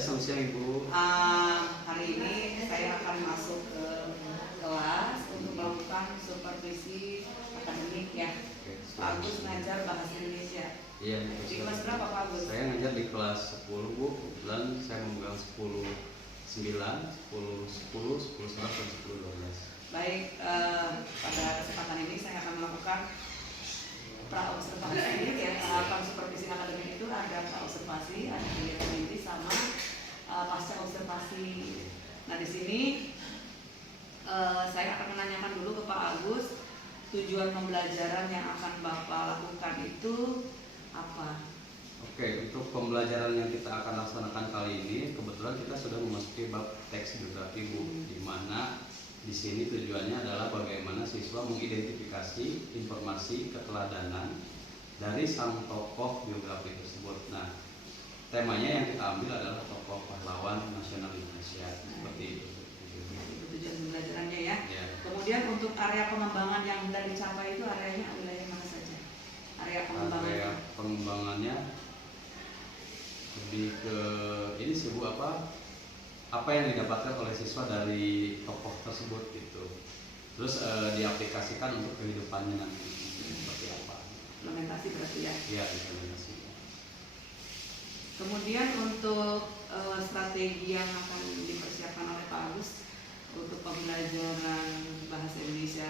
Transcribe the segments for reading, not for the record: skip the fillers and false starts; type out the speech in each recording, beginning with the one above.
Selamat siang Ibu. Hari ini saya akan masuk ke kelas untuk melakukan supervisi akademik ya. Pak Agus ngajar bahasa Indonesia. Iya. Di kelas berapa Pak Agus? Saya ngajar di kelas 10 Bu. Kebetulan saya memegang 10 9, 10 10, 10 11, dan 10 12. Baik, pada kesempatan ini saya akan melakukan pra-observasi ya. Tahapan supervisi akademik itu ada pra-observasi, ada kegiatan inti sama pasca observasi. Nah di sini saya akan menanyakan dulu ke Pak Agus, tujuan pembelajaran yang akan Bapak lakukan itu apa? Oke, untuk pembelajaran yang kita akan laksanakan kali ini, kebetulan kita sudah memasuki bab teks biografi Bu, di mana di sini tujuannya adalah bagaimana siswa mengidentifikasi informasi keteladanan dari sang tokoh biografi tersebut. Nah, temanya yang kita ambil adalah tokoh pahlawan nasional Indonesia, seperti itu. Itu tujuan pembelajarannya ya. Ya. Kemudian untuk area pengembangan yang sudah dicapai itu areanya wilayah mana saja? Area pengembangan. Area pengembangannya lebih ke ini sih Bu, apa yang didapatkan oleh siswa dari tokoh tersebut gitu. Terus diaplikasikan untuk kehidupannya nanti seperti apa? Implementasi berarti ya. Iya, implementasi. Kemudian untuk strategi yang akan dipersiapkan oleh Pak Agus untuk pembelajaran bahasa Indonesia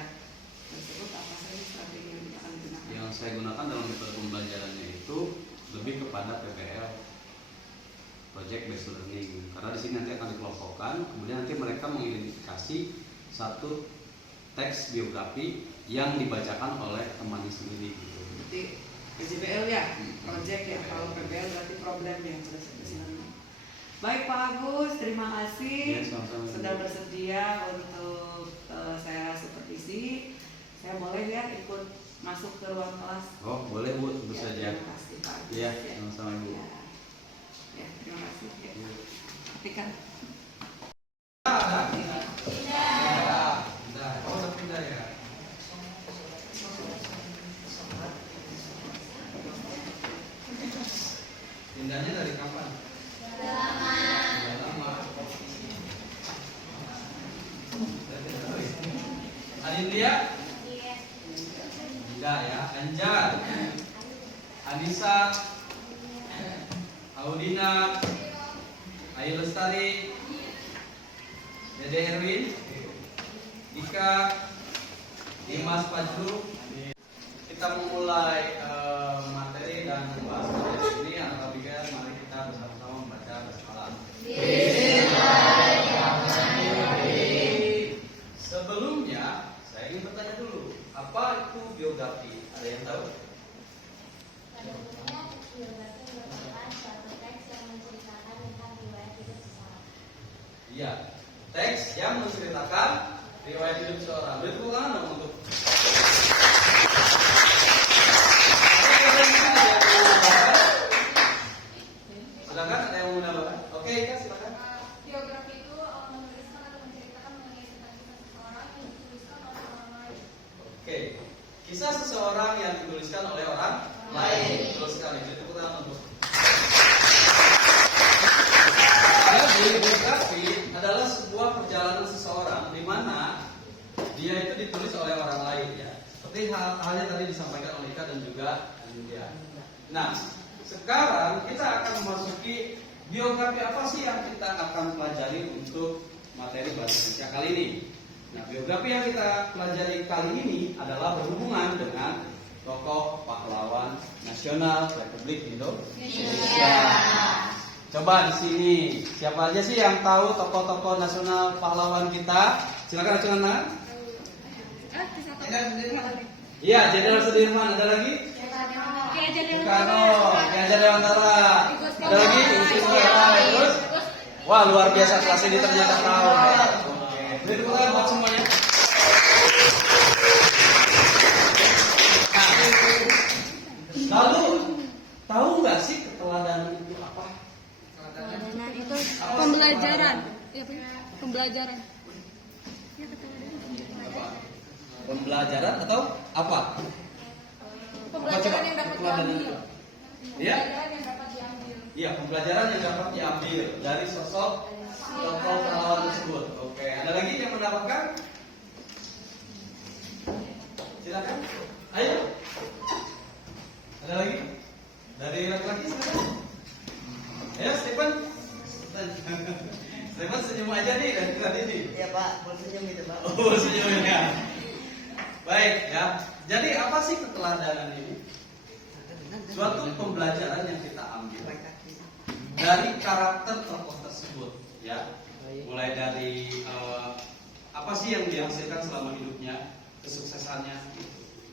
tersebut, apa saja strategi yang akan digunakan? Yang saya gunakan dalam metode pembelajarannya itu lebih kepada PBL, Project Based Learning, karena di sini nanti akan dikelompokkan, kemudian nanti mereka mengidentifikasi satu teks biografi yang dibacakan oleh temannya sendiri gitu. Berarti PJBL ya, project ya. Kalau PBL berarti problem yang sudah saya. Baik Pak Agus, terima kasih sudah bersedia untuk saya supervisi. Saya boleh ya ikut masuk ke ruang kelas? Oh boleh Bu, tentu saja. Terima kasih Pak Agus. Iya, sama-sama Ibu. Ya, terima kasih. Ya. Perhatikan. Pindahnya dari kapan? Lama. Aditya? Tidak ya. Anjar? Anissa? Audina? Ayu Lestari? Dede Erwin? Ika? Dimas Fajru? Kita memulai materi dan membahas materi ini. Alhamdulillah, mari kita bersama-sama membaca basmalah. Sebelumnya, saya ingin bertanya dulu, apa itu biografi? Ada yang tahu? Iya, teks yang menceritakan riwayat hidup seorang. Beri tepuk tangan dong untuk. Silakan, ada yang mau menambahkan? Oke, Ika, silakan. Biografi itu menuliskan atau menceritakan mengenai tentang kisah seseorang yang dituliskan oleh orang lain. Oke, kisah seseorang yang dituliskan oleh orang lain. Betul sekali. Jadi tepuk tangan untuk. Jadi biografi adalah sebuah perjalanan seseorang di mana dia itu ditulis oleh orang lain ya. Seperti halnya tadi disampaikan oleh Ika dan juga Anindya. Nah, sekarang kita akan memasuki biografi apa sih yang kita akan pelajari untuk materi bahasa Indonesia kali ini. Nah, biografi yang kita pelajari kali ini adalah berhubungan dengan tokoh pahlawan nasional Republik Indonesia. Coba di sini, siapa aja sih yang tahu tokoh-tokoh nasional pahlawan kita? Silakan acungkan tangan. Iya, Jenderal Sudirman. Ada lagi? Bung Karno, Ki Hajar Dewantara. Ada lagi? Wah, luar biasa, kelas ini ternyata tahu. Oke. Beri tepuk tangan buat semuanya. Nah, lalu tahu nggak sih keteladanan itu apa? Keteladanan itu pembelajaran. Ya, pembelajaran. Pembelajaran atau apa? Pembelajaran yang dapat diambil. Iya? Pembelajaran yang dapat diambil. Iya, pembelajaran yang dapat diambil dari sosok tokoh pahlawan tersebut. Oke, ada lagi yang mendapatkan? Silakan. Ayo. Ada lagi? Dari laki-laki silakan. Ayo, Stephen. Stephen senyum aja nih dari tadi nih. Iya Pak, mau senyum itu Pak. Oh, senyumnya. Baik ya. Jadi apa sih keteladanan ini? Suatu pembelajaran yang kita ambil dari karakter tokoh tersebut, ya. Mulai dari apa sih yang dihasilkan selama hidupnya, kesuksesannya,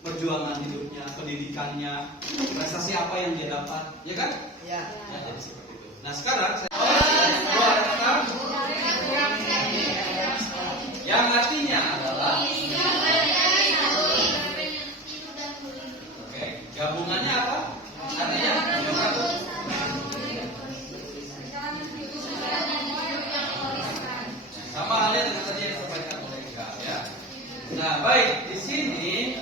perjuangan hidupnya, pendidikannya, prestasi apa yang dia dapat, ya kan? Ya. Ya, jadi seperti itu. Nah sekarang yang artinya adalah oke, gabungannya apa? Artinya sama halnya dengan tadi yang disampaikan oleh Ika, ya. Nah, baik, di sini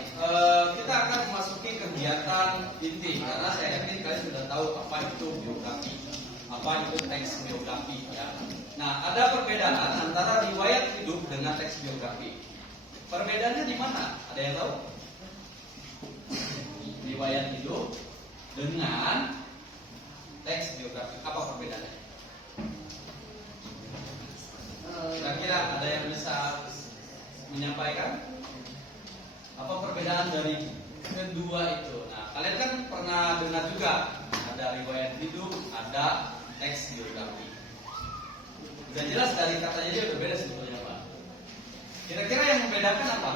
kita akan memasuki kegiatan inti karena saya yakin kalian sudah tahu apa itu biografi, apa itu teks biografi, ya. Nah, ada perbedaan antara riwayat hidup dengan teks biografi. Perbedaannya di mana? Ada yang tahu? Riwayat hidup dengan teks biografi, apa perbedaannya? Kira-kira ada yang bisa menyampaikan apa perbedaan dari kedua itu? Nah, kalian kan pernah dengar juga ada riwayat hidup, ada teks biografi. Sudah jelas dari katanya dia berbeda sebetulnya, Pak. Kira-kira yang membedakan apa?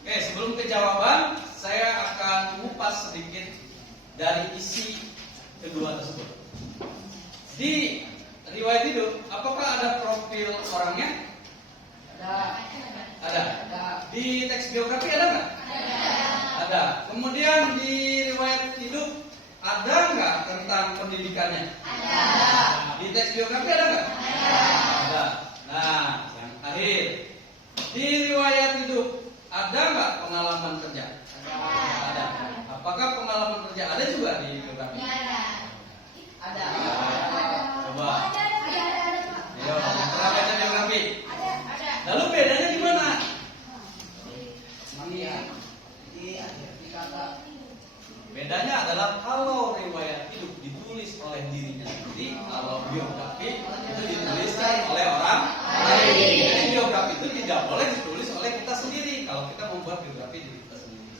Oke, sebelum ke jawaban, saya akan mengupas sedikit dari isi kedua tersebut. Di riwayat hidup, apakah ada profil orangnya? Ada. Di teks biografi ada nggak? Ada. Kemudian di riwayat hidup ada nggak tentang pendidikannya? Ada. Di teks biografi ada nggak? Ada. Nah, yang akhir, di riwayat hidup ada nggak pengalaman kerja? Ada. Apakah pengalaman kerja ada juga di biografi? Ada. Coba. Ayo, pernah baca biografi? Lalu bedanya di mana? Bedanya adalah kalau riwayat hidup ditulis oleh dirinya sendiri, kalau biografi itu dituliskan oleh orang lain. Jadi biografi itu tidak boleh ditulis oleh kita sendiri kalau kita membuat biografi diri kita sendiri.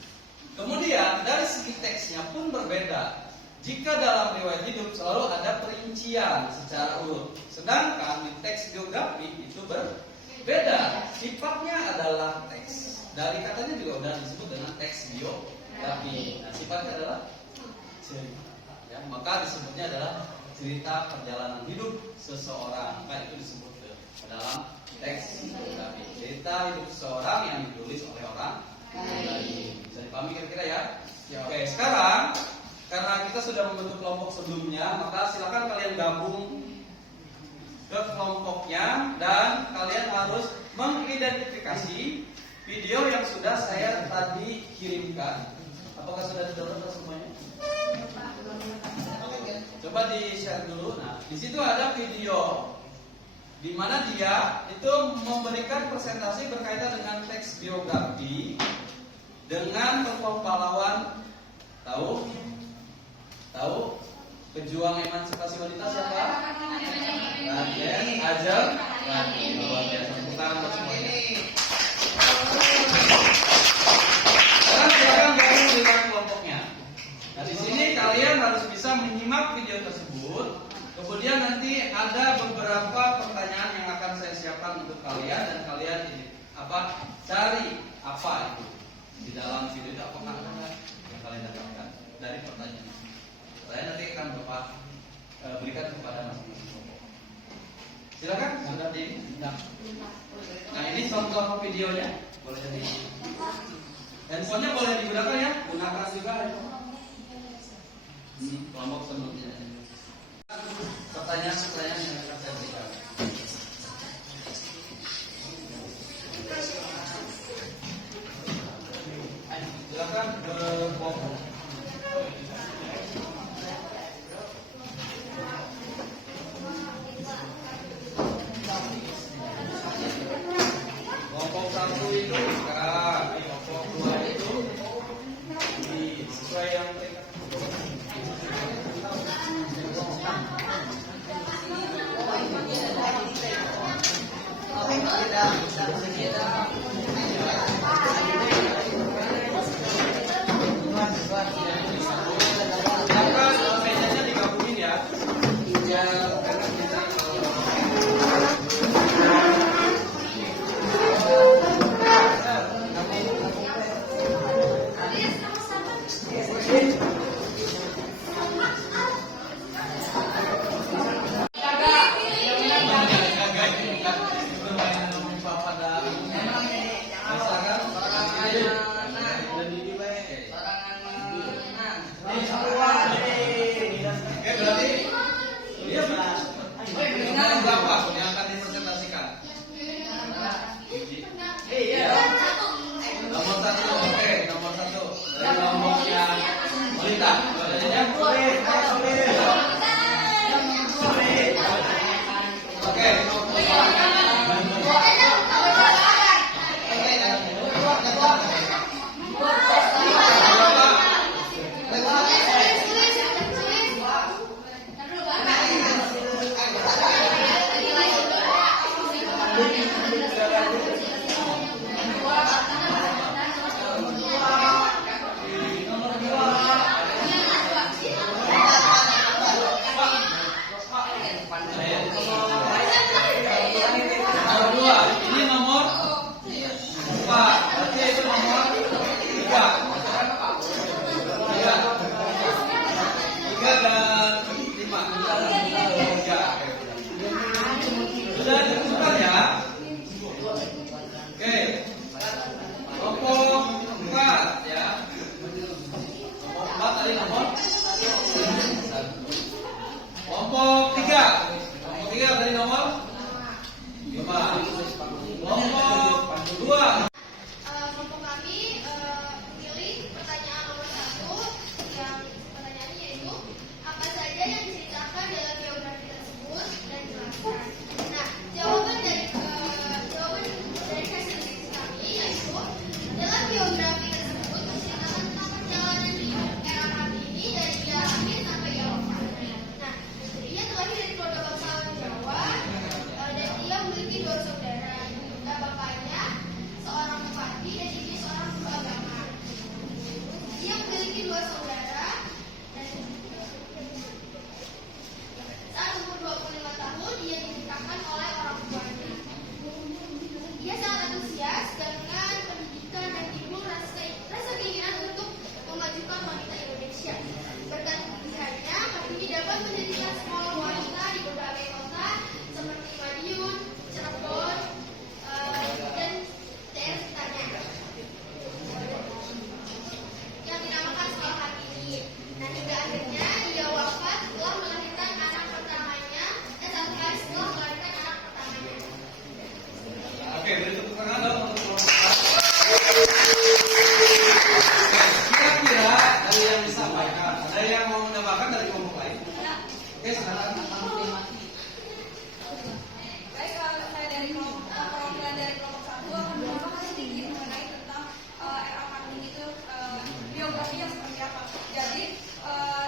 Kemudian dari segi teksnya pun berbeda. Jika dalam riwayat hidup selalu ada perincian secara urut, sedangkan di teks biografi itu berbeda. Sifatnya adalah teks. Dari katanya juga sudah disebut dengan teks biografi. Nah, sifatnya adalah cerita. Ya, maka disebutnya adalah cerita perjalanan hidup seseorang. Maka itu disebut dalam teks biografi. Cerita hidup seseorang yang ditulis oleh orang lain. Bisa dipahami kira-kira ya? Oke, sekarang karena kita sudah membentuk kelompok sebelumnya, maka silakan kalian gabung ke kelompoknya dan kalian harus mengidentifikasi video yang sudah saya tadi kirimkan. Apakah sudah di-download semuanya? Coba di-share dulu. Nah, di situ ada video di mana dia itu memberikan presentasi berkaitan dengan teks biografi dengan tokoh pahlawan. Tahu pejuang emansipasi wanita siapa? Raden Ajeng. Luar biasa. Tepuk tangan buat semuanya. Sekarang silakan gabung dengan kelompoknya. Nah, di sini kalian harus bisa menyimak video tersebut. Kemudian nanti ada beberapa pertanyaan yang akan saya siapkan untuk kalian dan kalian ini cari apa itu di dalam video itu, apakah ada yang kalian dapatkan dari pertanyaan. Saya nanti akan Bapak berikan kepada masing-masing kelompok. Silakan, sudah di. Nah ini contoh videonya, boleh di. Handphonenya boleh digunakan ya, gunakan juga handphone. Kelompok sebelumnya. Pertanyaan-pertanyaan yang akan saya berikan. Silakan ke kelompok. Kelompok 1 itu kelompok 2 itu sesuai yang mejanya digabungin ya. Karena kita Kelompok kami memilih pertanyaan nomor 1 yang pertanyaannya yaitu apa saja yang diceritakan dalam biografi tersebut dan jelaskan. Nah, jawaban dari hasil riset kami yaitu dalam biografi tersebut menceritakan tentang perjalanan di era Kartini dari dia lahir sampai dia wafat. Nah, dia terlahir dari keluarga bangsawan Jawa dan dia memiliki 2 saudara. Bapaknya seorang bupati dan ibunya seorang guru agama. Dia memiliki 2 saudara dan saat umur 25 tahun dia dinikahkan oleh orang tuanya. Dia sangat antusias dengan pendidikan dan timbul rasa keinginan untuk memajukan wanita Indonesia. Berkat pilihannya, Kartini dapat mendirikan sekolah wanita di berbagai kota seperti Madiun, Cirebon, dan daerah sekitarnya yang dinamakan sekolah Kartini. Nah, hingga akhirnya dia wafat setelah melahirkan anak pertamanya dan 1 hari setelah melahirkan anak pertamanya. Oke, berikut pertanyaan adalah untuk kelompok. Kira-kira dari yang disampaikan, ada yang mau menambahkan dari kelompok lain? Oke, silakan. Baik, kalau saya dari perwakilan dari kelompok 1 akan menambahkan sedikit mengenai tentang era Kartini itu biografinya seperti apa. Jadi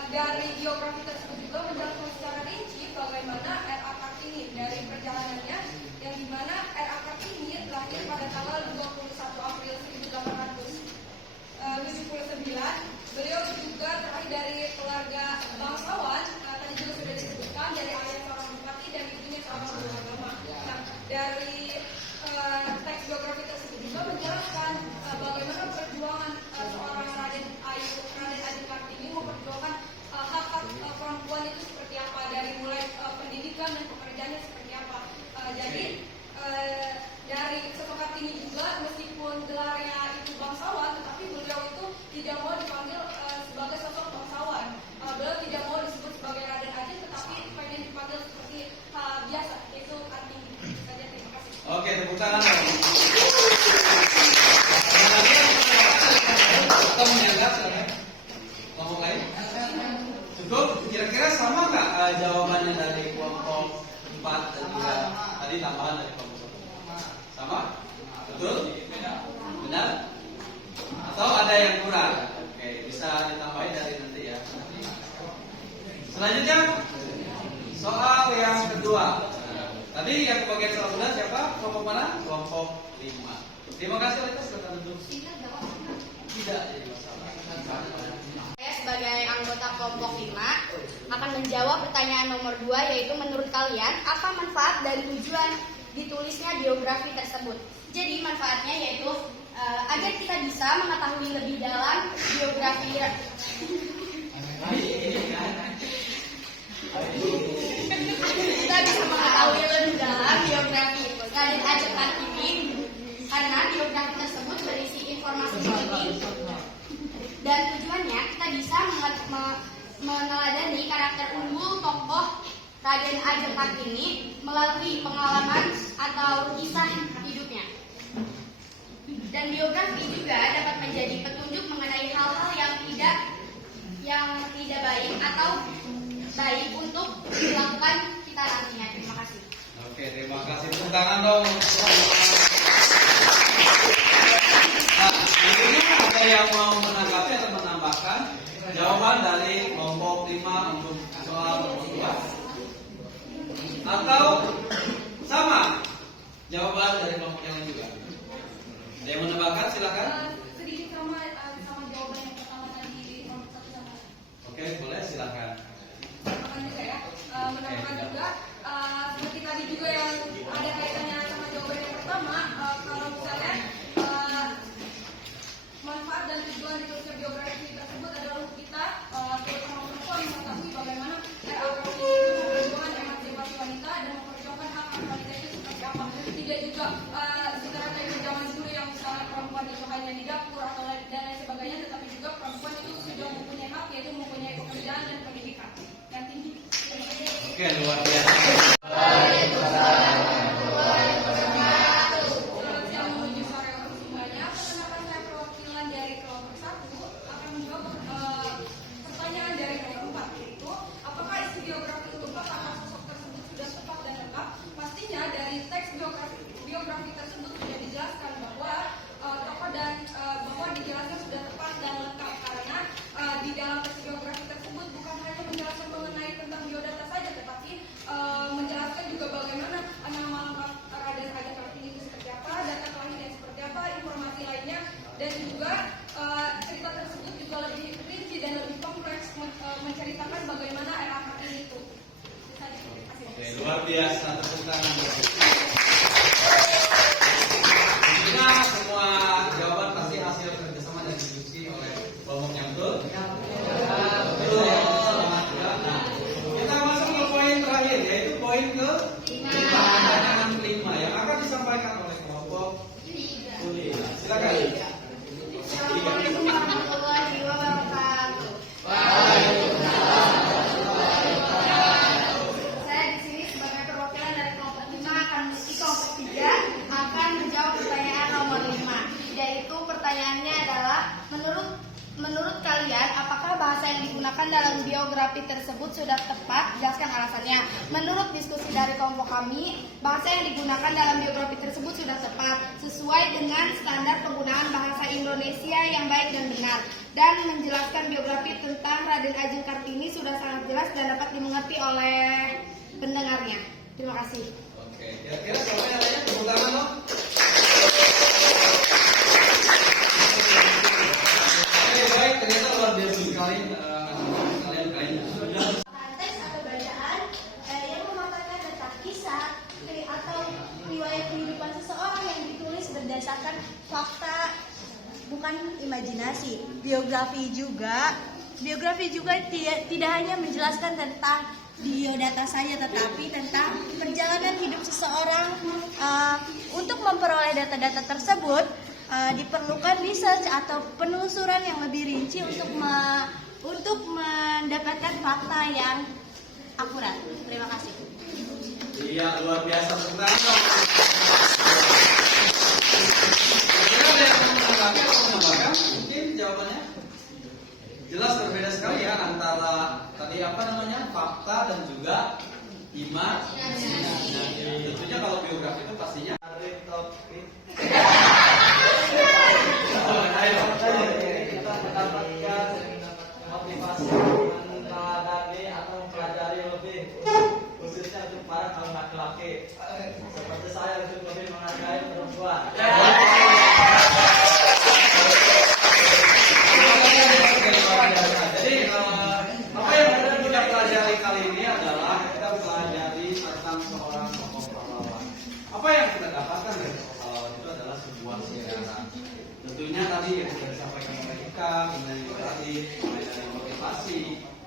dari biografi tersebut juga menjelaskan secara rinci bagaimana era Kartini dari perjalanannya, yang dimana era Kartini lahir pada tanggal 21 April 1879. Beliau juga terlahir dari keluarga bangsawan, tadi juga sudah disebutkan, dari ayah seorang bupati dan ibunya seorang guru agama. Nah, dari teks biografi tersebut juga menjelaskan bagaimana perjuangan seorang Raden Adi Kartini memperjuangkan hak-hak perempuan itu seperti apa, dari jawabannya dari kelompok 4 dan juga tadi tambahan dari kelompok 1. Sama? Betul? Benar? Atau ada yang kurang? Oke, bisa ditambahin dari nanti ya. Selanjutnya soal yang kedua. Tadi yang bagian soal benar siapa? Kelompok mana? Kelompok 5. Terima kasih Lita, silakan duduk. Tidak jadi masalah. Saya sebagai anggota kelompok 5 akan menjawab pertanyaan nomor 2, yaitu menurut kalian apa manfaat dari tujuan ditulisnya biografi tersebut. Jadi manfaatnya yaitu agar kita bisa mengetahui lebih dalam biografi kita bisa mengetahui lebih dalam biografi Raden Ajeng Kartini, karena biografi tersebut berisi informasi penting dan tujuannya kita bisa meneladani karakter unggul tokoh Raden Ajeng Kartini melalui pengalaman atau kisah hidupnya. Dan biografi juga dapat menjadi petunjuk mengenai hal-hal yang tidak baik atau baik untuk dilakukan kita nantinya. Terima kasih. Oke, terima kasih. Tepuk tangan dong. Nah, tentunya ada yang mau menanggapi atau menambahkan jawaban dari kelompok 5 untuk soal nomor 2? Atau sama jawaban dari kelompok yang lain juga? Ada yang menambahkan? Silakan. Sedikit sama jawaban yang pertama tadi kelompok 1 sama. Oke, boleh silakan. Menambahkan juga ya. Menambahkan juga seperti tadi juga yang ada kaitannya sama jawaban yang pertama. Kalau misalnya manfaat dan tujuan ditulisnya biografi tersebut adalah untuk kita terutama perempuan mengetahui bagaimana RAKP itu memperjuangkan emansipasi wanita dan memperjuangkan hak wanita itu seperti apa. Tidak juga secara kayak zaman dulu yang misalnya perempuan itu hanya di dapur atau dan lain sebagainya, tetapi juga perempuan itu sudah mempunyai hak, yaitu mempunyai pekerjaan dan pendidikan yang tinggi. Oke, luar biasa. Yang menuju sore waktu semuanya, perkenalkan saya perwakilan dari kelompok 1 akan menjawab pertanyaan dari kelompok 4, yaitu apakah isi biografi itu lengkap atau sosok tersebut sudah tepat dan lengkap? Pastinya dari teks biografi tersebut sudah dijelaskan bahwa tokoh dan bahwa dijelaskan sudah tepat dan lengkap, karena di dalam teks biografi tersebut bukan hanya menjelaskan mengenai tentang biodata saja, tetapi menjelaskan juga bagaimana nama lengkap Raden Ajeng Kartini itu seperti apa, data kelahirannya seperti apa, informasi lainnya, dan juga cerita tersebut juga lebih rinci dan lebih kompleks menceritakan bagaimana era Kartini itu. Oke, luar biasa. Tepuk tangan. Tentunya semua jawaban pasti hasil kerjasama dan diskusi oleh kelompok yang betul. Betul ya. Selamat ya. Nah, kita masuk ke poin terakhir, yaitu poin ke 5. Pertanyaan kelima yang akan disampaikan oleh kelompok 3. Silakan. Assalamualaikum warahmatullahi wabarakatuh. Saya di sini sebagai perwakilan dari kelompok 5 akan menjawab pertanyaan nomor 5, yaitu pertanyaannya adalah menurut kalian apakah bahasa yang digunakan dalam biografi tersebut sudah tepat? Jelaskan alasannya. Menurut diskusi dari kelompok kami, bahasa yang digunakan dalam biografi tersebut sudah tepat sesuai dengan standar penggunaan bahasa Indonesia yang baik dan benar, dan menjelaskan biografi tentang Raden Ajeng Kartini sudah sangat jelas dan dapat dimengerti oleh pendengarnya. Terima kasih. Oke, kira-kira siapa yang lainnya? Tepuk tangan dong. Oke, baik, ternyata luar biasa sekali kalian. Teks atau bacaan yang memaparkan tentang kisah atau riwayat kehidupan seseorang yang ditulis berdasarkan fakta, bukan imajinasi. Biografi juga tidak hanya menjelaskan tentang biodata saja, tetapi tentang perjalanan hidup seseorang. Untuk memperoleh data-data tersebut diperlukan research atau penelusuran yang lebih rinci untuk mendapatkan fakta yang akurat. Terima kasih. Iya, luar biasa. Sebentar. Kira-kira ada yang mau menambahkan? Mungkin jawabannya? jelas berbeda sekali ya antara tadi apa namanya fakta dan juga imajinasi. Tentunya kalau biografi itu pastinya kita mendapatkan motivasi meneladani atau mempelajari lebih, khususnya untuk para kaum laki-laki seperti saya untuk lebih menghargai perempuan. Jadi apa yang kita pelajari kali ini adalah kita pelajari tentang seorang tokoh pahlawan. Apa yang kita dapatkan dari tokoh pahlawan itu adalah sebuah sejarah. Tentunya tadi yang sudah disampaikan oleh Ika mengenai tadi mengenai motivasi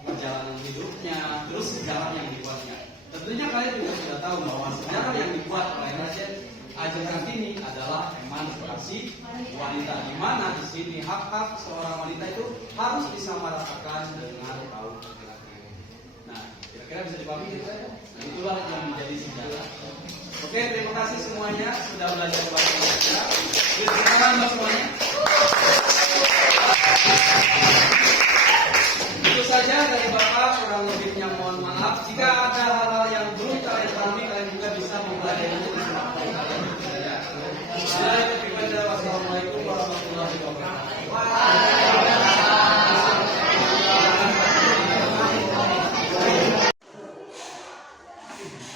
perjalanan hidupnya, terus sejarah yang dibuatnya. Tentunya kalian juga sudah tahu bahwa sejarah yang dibuat oleh Raja Ajeng Kartini adalah emansipasi wanita, di mana di sini hak-hak seorang wanita itu harus disamaratakan dengan kaum laki-laki. Nah, kira-kira bisa dipahami gitu ya? Nah, itulah yang menjadi sejarah. Oke, terima kasih semuanya sudah belajar bahasa Indonesia. Beri tangan semuanya. Itu saja dari Bapak, kurang lebihnya mohon maaf. Jika ada hal-hal yang belum kalian pahami, kalian juga bisa mempelajarinya di tempat kalian bekerja. Wassalamualaikum warahmatullahi wabarakatuh.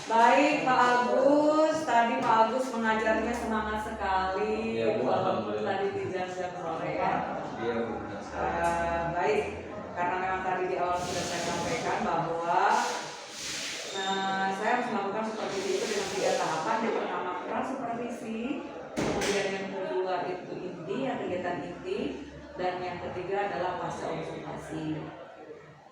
Baik Pak Agus, tadi Pak Agus mengajarnya semangat sekali, Ya, Bu, walaupun alhamdulillah. tadi di jam sore ya. Iya, Bu. Baik, karena memang tadi di awal sudah saya sampaikan bahwa saya harus melakukan supervisi itu dengan 3 tahapan. Yang pertama prasupervisi, kemudian yang kedua itu inti, yang kegiatan inti, dan yang ketiga adalah pasca observasi.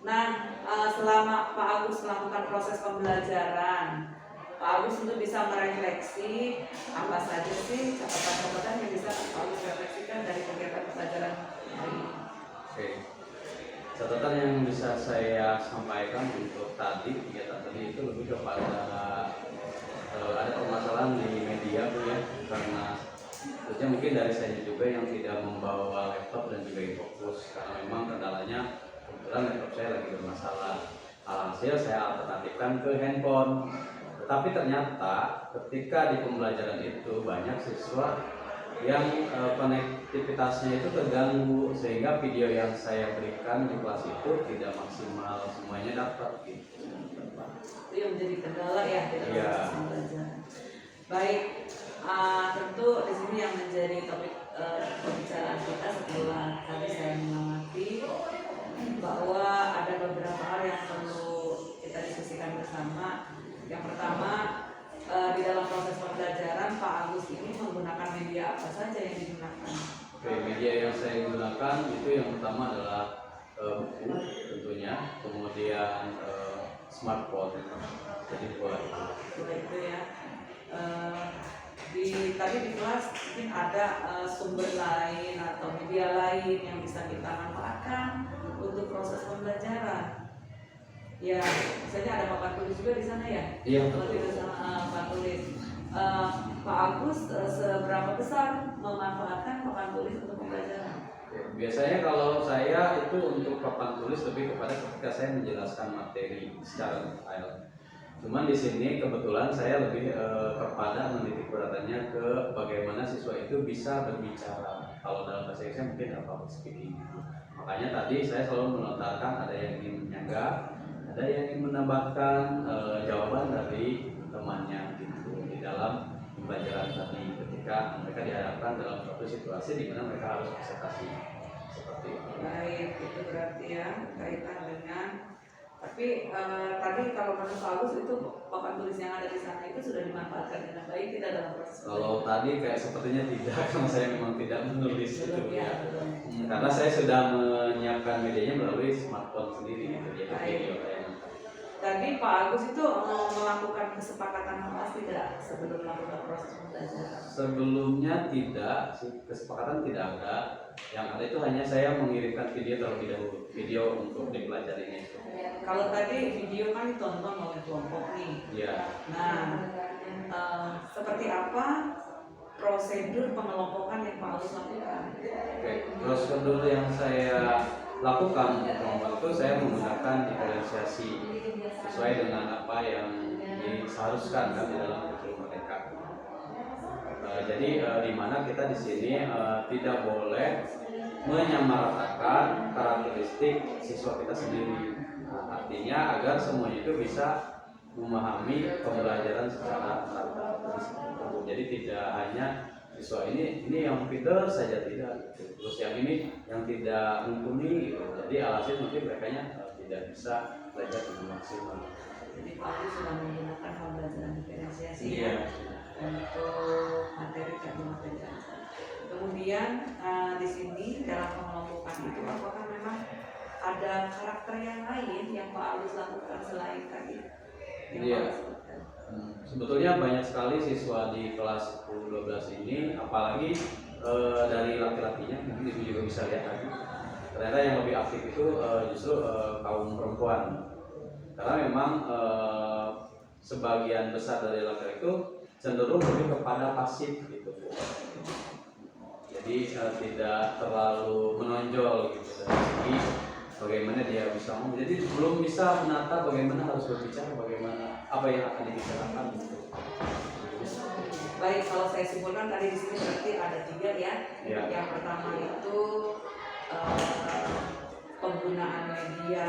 Nah, selama Pak Agus melakukan proses pembelajaran, Pak Agus untuk bisa merefleksi apa saja sih catatan-catatan yang bisa Pak Agus refleksikan dari kegiatan pembelajaran hari ini. Oke. Catatan yang bisa saya sampaikan untuk tadi kegiatan tadi itu lebih kepada ada permasalahan di media, Bu ya, karena tentunya mungkin dari saya juga yang tidak membawa laptop dan juga fokus karena memang kendalanya kebetulan laptop saya lagi bermasalah. Alhasil saya alternatifkan ke handphone. Tetapi ternyata ketika di pembelajaran itu banyak siswa yang konektivitasnya itu terganggu sehingga video yang saya berikan di kelas itu tidak maksimal semuanya dapat gitu. Itu yang menjadi kendala ya dalam Iya. proses pembelajaran. Baik, tentu di sini yang menjadi topik pembicaraan kita setelah tadi saya mengamati bahwa ada beberapa hal yang perlu kita diskusikan bersama. Yang pertama, di dalam proses pembelajaran Pak Agus ini menggunakan media apa saja yang digunakan? Oke, media yang saya gunakan itu yang pertama adalah buku tentunya, kemudian smartphone. Jadi buat Itu ya. Tadi di kelas mungkin ada sumber lain atau media lain yang bisa kita manfaatkan untuk proses pembelajaran. Ya, misalnya ada papan tulis juga di sana ya. Iya, Kalau betul. tidak sama papan tulis. Pak Agus seberapa besar memanfaatkan papan tulis untuk pembelajaran? biasanya kalau saya itu untuk papan tulis lebih kepada ketika saya menjelaskan materi secara detail. Cuman di sini kebetulan saya lebih kepada menitik beratannya ke bagaimana siswa itu bisa berbicara. Kalau dalam bahasa Inggrisnya mungkin public speaking. Makanya tadi saya selalu menotarkan ada yang ingin menyanggah, ada yang ingin menambahkan jawaban dari temannya gitu di dalam pembelajaran tadi ketika mereka dihadapkan dalam suatu situasi di mana mereka harus presentasi seperti itu. Baik, itu berarti ya kaitan dengan. Tapi tadi kalau menurut Pak Agus itu papan tulis yang ada di sana itu sudah dimanfaatkan dengan baik tidak dalam proses. Kalau tadi kayak sepertinya tidak, karena saya memang tidak menulis itu ya. Betul. Karena saya sudah menyiapkan medianya melalui smartphone sendiri gitu ya. Baik. Video kayak Tadi Pak Agus itu melakukan kesepakatan kelas tidak sebelum melakukan proses pembelajaran? Sebelumnya tidak, kesepakatan tidak ada. Yang ada itu hanya saya mengirimkan video terlebih dahulu, video untuk dipelajarinya itu. Kalau tadi video kan ditonton oleh kelompok nih. Iya. Nah, seperti apa prosedur pengelompokan yang Pak Agus lakukan? Oke, prosedur yang saya lakukan untuk kelompok itu saya menggunakan diferensiasi sesuai dengan apa yang diseharuskan kan di dalam kurikulum mereka. Jadi di mana kita di sini tidak boleh menyamaratakan karakteristik siswa kita sendiri. Artinya agar semuanya itu bisa memahami pembelajaran secara merata. Jadi tidak hanya siswa ini yang pintar saja tidak, terus yang ini yang tidak mumpuni gitu. Jadi alhasil mungkin mereka tidak bisa belajar dengan maksimal. Jadi Pak Agus sudah menggunakan pembelajaran diferensiasi Iya. untuk materi terjemah penjelasan. Kemudian di sini dalam pengelompokan itu apakah memang ada karakter yang lain yang Pak Agus lakukan selain tadi? Iya. Sebetulnya banyak sekali siswa di kelas 10-12 ini, apalagi dari laki-lakinya, mungkin ibu juga bisa lihat lagi. Ternyata yang lebih aktif itu justru kaum perempuan, karena memang sebagian besar dari laki-laki itu cenderung lebih kepada pasif gitu. Jadi tidak terlalu menonjol gitu dari segi bagaimana dia bisa ngomong. Jadi belum bisa menata bagaimana harus berbicara, bagaimana apa yang akan dibicarakan gitu. Baik, kalau saya simpulkan tadi di sini berarti ada 3 ya. Ya. Yang pertama itu penggunaan media,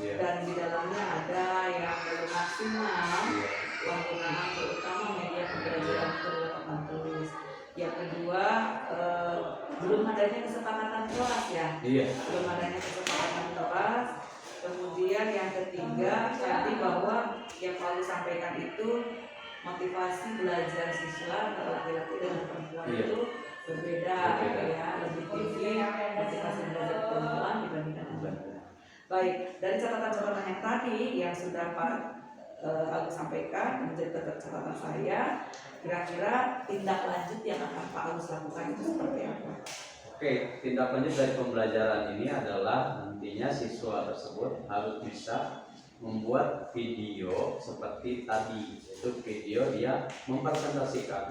Ya. dan di dalamnya ada yang belum maksimal, Ya. penggunaan terutama media pembelajaran berlakukan tulis. Yang kedua belum adanya kesepakatan kelas ya. Iya. Belum adanya kesepakatan kelas. Kemudian yang ketiga tadi bahwa yang Pak Agus sampaikan itu motivasi belajar siswa antara laki-laki dan perempuan Iya. itu berbeda. Ya, lebih tinggi motivasi belajar perempuan dibandingkan laki-laki. Baik, dari catatan-catatan yang tadi yang sudah Pak Agus sampaikan menjadi catatan saya, kira-kira tindak lanjut yang akan Pak Agus lakukan itu seperti apa? Oke, tindak lanjut dari pembelajaran ini adalah nantinya siswa tersebut harus bisa membuat video seperti tadi, yaitu video dia mempresentasikan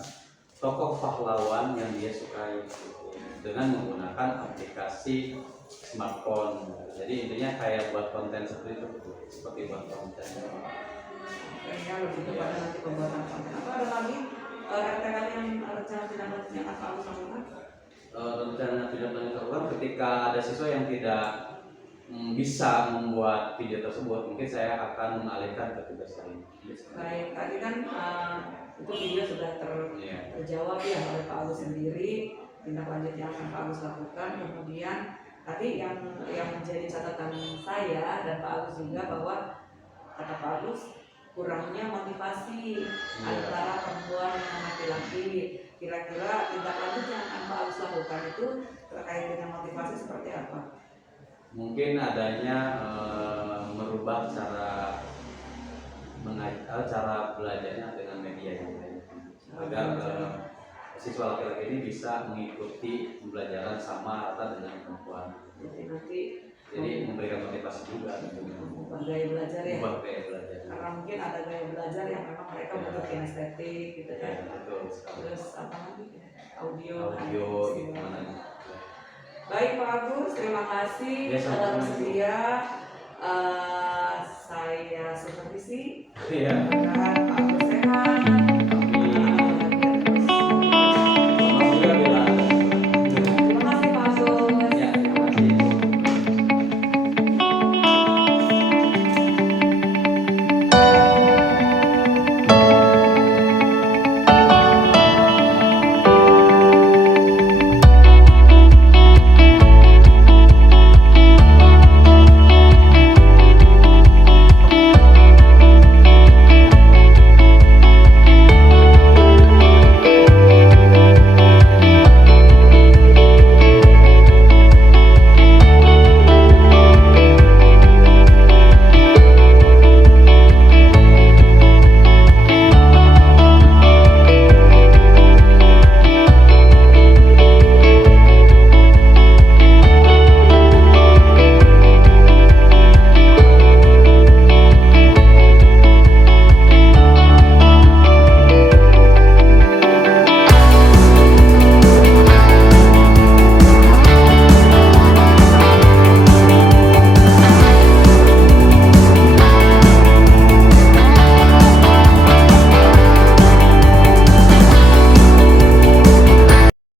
tokoh pahlawan yang dia sukai dengan menggunakan aplikasi smartphone. Jadi intinya kayak buat konten seperti itu, seperti buat konten. Kayaknya lebih kepada nanti pembuatan konten. Apa ada lagi RTL yang rencana tindak lanjut yang akan Pak Agus lakukan? Rencana tindak lanjut lakukan ketika ada siswa yang tidak bisa membuat video tersebut, mungkin saya akan mengalihkan ke tugas lain. Baik, tadi kan itu video sudah terjawab ya oleh Pak Agus sendiri, tindak lanjut yang akan Pak Agus lakukan. Kemudian tadi yang menjadi catatan saya dan Pak Agus juga bahwa kata Pak Agus kurangnya motivasi antara perempuan dan laki-laki. Kira-kira tindak lanjut yang akan Pak Agus lakukan itu terkait dengan motivasi seperti apa? Mungkin adanya merubah cara belajarnya dengan media yang lain agar siswa laki-laki ini bisa mengikuti pembelajaran sama rata dengan perempuan. Jadi memberikan motivasi juga Mengubah gaya belajar ya. Mengubah gaya belajar. Karena mungkin ada gaya belajar yang memang mereka butuh kinestetik gitu kan. Ya, betul sekali. Terus apa lagi? Audio gitu mana. Baik Pak Agus, terima kasih telah bersedia saya supervisi. Iya.